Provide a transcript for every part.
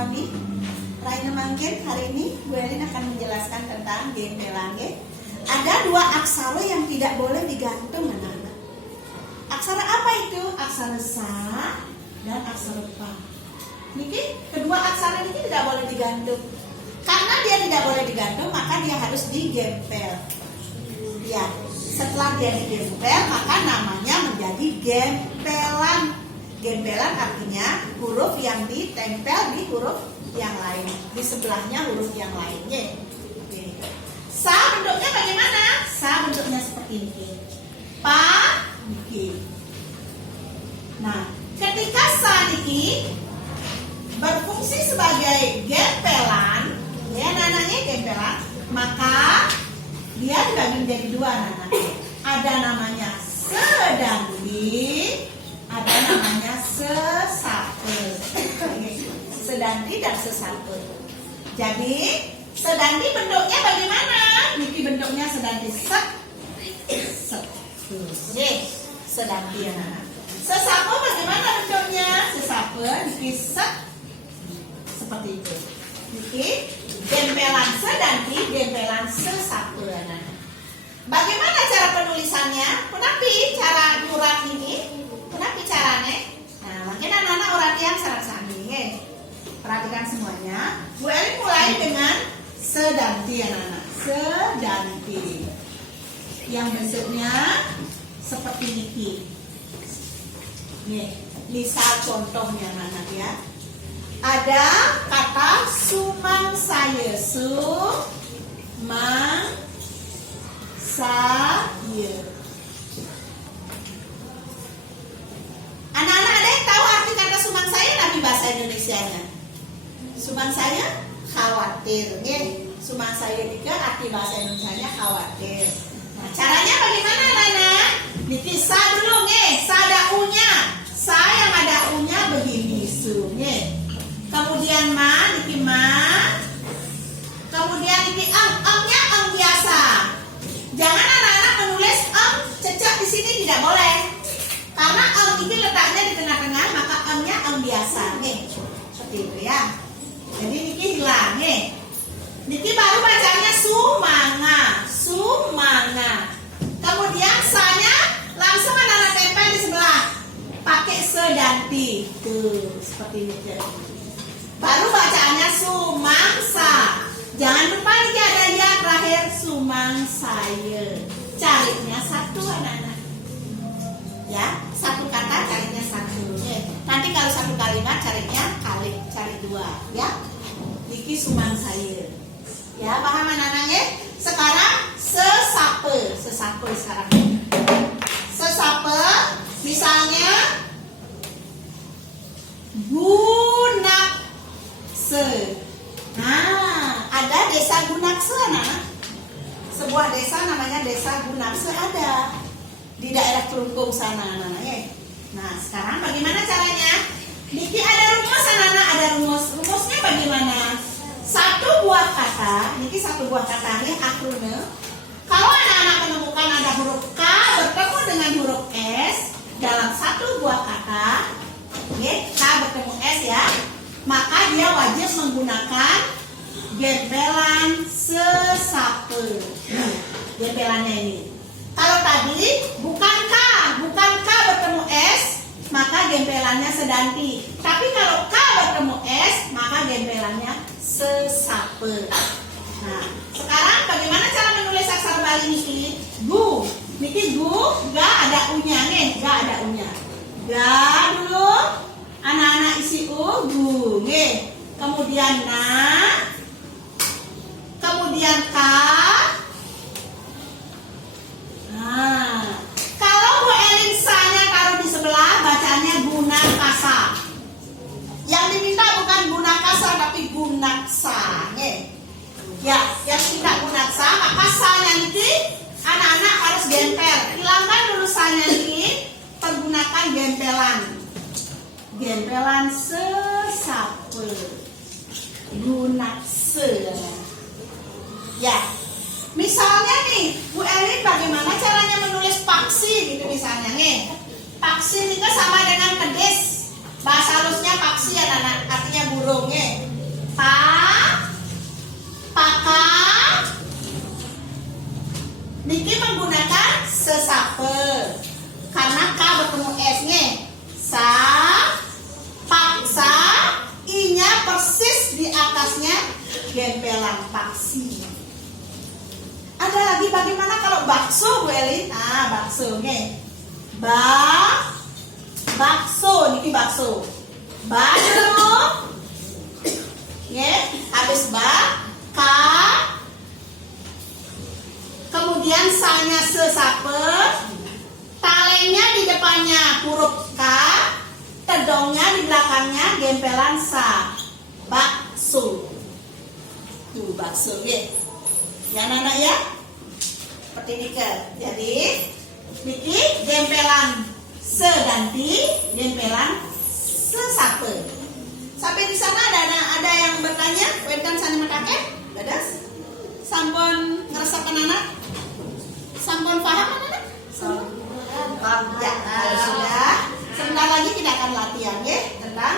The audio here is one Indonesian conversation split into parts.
sami Raina Mangkin. Hari ini Bu Elin akan menjelaskan tentang gempelan. Ada dua aksara yang tidak boleh digantung, anak-anak. Aksara apa itu? Aksara sa dan aksara pa. Niki kedua aksara ini tidak boleh digantung. Karena dia tidak boleh digantung, maka dia harus digempel. Ya, setelah dia digempel, maka namanya menjadi gempelan. Gempelan artinya huruf yang ditempel di huruf yang lain, di sebelahnya huruf yang lainnya. Sa bentuknya bagaimana? Sa bentuknya seperti ini. Pa, niki. Nah, ketika sa niki berfungsi sebagai gempelan, ya anak-anaknya gempelan, maka dia dibagi menjadi dua, anak-anak. Ada namanya sedanti, ada namanya sesape. Sedanti dan sesape. Jadi sedanti bentuknya bagaimana? Niki bentuknya sedanti set. Oke, sedanti ya, anak. Sesape bagaimana bentuknya? Sesape niki set seperti itu. Niki gempelan sedanti, gempelan sesape, anak. Bagaimana cara penulisannya? Kenapi cara nyurat ini? Kenapi caranya? Nah, makin anak-anak uratian sarang-sarang. Perhatikan semuanya. Bu Elin mulai dengan sedanti, anak-anak. Sedanti. Yang bentuknya seperti ini. Nih, misal contohnya, anak-anak ya. Ada kata sumang saya. Sumang saya. Anak-anak ada yang tahu arti kata sumang saya tapi bahasa Indonesianya? Sumang saya khawatir, ya. Sumang saya juga arti bahasa Indonesianya khawatir. Nah, caranya bagaimana, anak-anak? Niki sa dulu, nih. Sa ada u-nya. Sa yang ada u-nya begini, su, nih. Kemudian ma, niki ma. Kemudian niki nya biasa. Jangan anak-anak menulis cecak di sini, tidak boleh. Karena ini letaknya di tengah-tengah, maka nya biasa, nih. Seperti itu ya. Jadi niki hilang, nih. Niki baru bacanya sumanga, sumanga. Kemudian sa-nya langsung anak-anak tempel di sebelah. Pakai sedanti. Tuh, seperti ini. Baru bacaannya sumangsa. Jangan lupa niki ada ya terakhir sumang saya. Carinya satu, anak-anak. Ya, satu kata carinya satu. Nanti kalau satu kalimat carinya cari dua, ya. Niki sumang saya. Ya, paham anak-anaknya? Sekarang sesape, sesape sekarang. Sesape, misalnya Gunakse. Nah, ada desa Gunakse, anak. Sebuah desa namanya desa Gunakse ada di daerah Kelungkung sana, anak-anaknya. Nah, sekarang bagaimana caranya? Niki ada rumus, anak-anak, ada rumus. Rumusnya bagaimana? Satu buah kata, niki satu buah kata ini akrone. Kalau anak-anak menemukan ada huruf K bertemu dengan huruf S dalam satu buah kata, K bertemu S ya, maka dia wajib menggunakan gempelan sesape. Gempelannya ini. Kalau tadi bukan K bertemu S, maka gempelannya sedanti. Tapi kalau K bertemu S, maka gempelannya sesape. Nah, sekarang bagaimana cara menulis aksara Bali niki? Gu. Niki gu, ga ada u-nya nih, ga ada u-nya. Ga dulu. Anak-anak isi u, gu, nih. Kemudian na. Kemudian ka. Nah, kalau Bu Elin sa-nya taruh di sebelah, bacanya gunakasa. Yang diminta bukan gunakasa tapi gunaksa, ya, yang diminta gunaksa, maka sa-nya nanti anak-anak harus gempel. Hilangkan dulu sa-nya ini, pergunakan gempelan. Gempelan sesape. Gunakse. Ya. Misalnya nih, Bu Elin bagaimana caranya menulis paksi gitu misalnya nih. Paksi itu sama dengan kedis. Bahasa halusnya paksi ya, anak, artinya burung ya. Niki menggunakan sesape. Karena K bertemu S-nya. Sa, paksa, I-nya persis di atasnya gempelan paksi. Ada lagi bagaimana kalau bakso, Bu Eli? Bakso nih. Bakso, niki bakso. Bakso. Habis K. Kemudian sa-nya sesape. Talenya di depannya huruf K. Tedongnya di belakangnya gempelan sa. Bakso. Tuh bakso ya. Ya anak ya. Seperti ini ke. Jadi niki gempelan se dan ti, gempelan sesape. Sampai di sana ada yang bertanya, wedan sana kakek? Dadas? Sampun ngerasakan anak? Sampun paham anak? Ya, kalau sudah. Sebentar lagi kita akan latihan ya tentang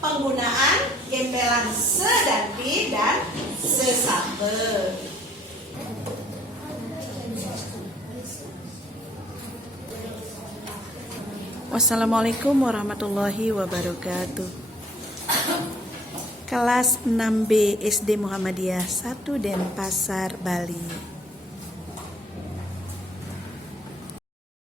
penggunaan gempelan se dan ti dan sesape. Wassalamualaikum warahmatullahi wabarakatuh. Kelas 6B SD Muhammadiyah 1 Denpasar, Bali.